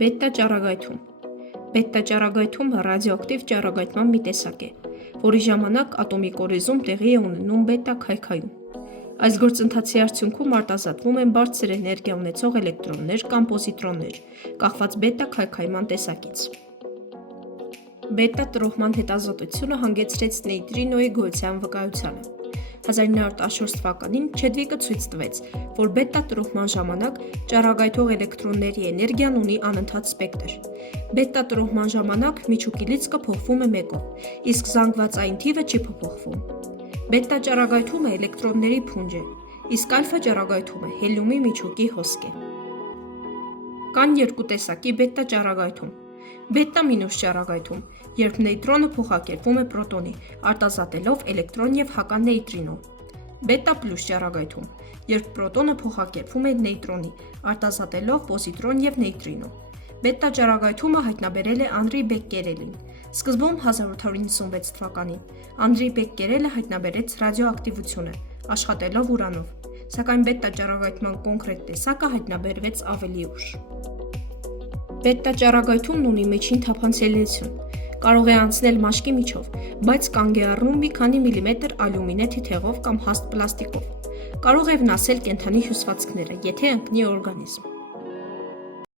Բետա ճառագայթում Բետա ճառագայթումը ռադիոակտիվ ճառագայթման մի տեսակ է, որի ժամանակ ատոմի կորիզում տեղի է ունենում բետա քայքայում։ Այս գործընթացի արդյունքում արտազատվում են բարձր էներգիա ունեցող էլեկտրոններ կամ պոզիտրոններ, կախված բետա քայքայման տեսակից։ Բետա տրոհման հետազոտությունը հանգեցրեց նեյտրինոյի գոյության վկայությանը։ 1914 թվականին Չեդվիկը ցույց տվեց, որ բետա տրոհման ժամանակ ճառագայթող էլեկտրոնների էներգիան ունի անընդհատ սպեկտր։ Բետա տրոհման ժամանակ միջուկի լիցքը փոխվում է 1-ով, իսկ զանգվածային թիվը չի փոփոխվում։ Բետա ճառագայթումը էլեկտրոնների փունջ է, իսկ ալֆա ճառագայթումը հելիումի միջուկի հոսք է։ Կան երկու տեսակի բետա ճառագայթում։ Բետա մինուս ճառագայթում, երբ նեյտրոնը փոխակերպվում է պրոտոնի, արտազատելով էլեկտրոն և հականեյտրինո։ Բետա պլյուս ճառագայթում, երբ պրոտոնը փոխակերպվում է նեյտրոնի, արտազատելով պոզիտրոն և նեյտրինո։ Բետա ճառագայթումը հայտնաբերել է Անրի Բեկկերելին, սկզբում 1896 թվականին։ Անրի Բեկկերելը հայտնաբերեց ռադիոակտիվությունը, աշխատելով ուրանով, սակայն բետա ճառագայթման կոնկրետ տեսակը հայտնաբերվեց ավելի ուշ։ Բետա ճառագայթումն ունի միջին թափանցելիություն, կարող է անցնել մաշկի միջով, բայց կանգ է առնում մի քանի միլիմետր ալյումինե թիթեղով կամ հաստ պլաստիկով։ Կարող է վնասել կենդանի հյուսվածքները, եթե ընկնի օրգանիզմ։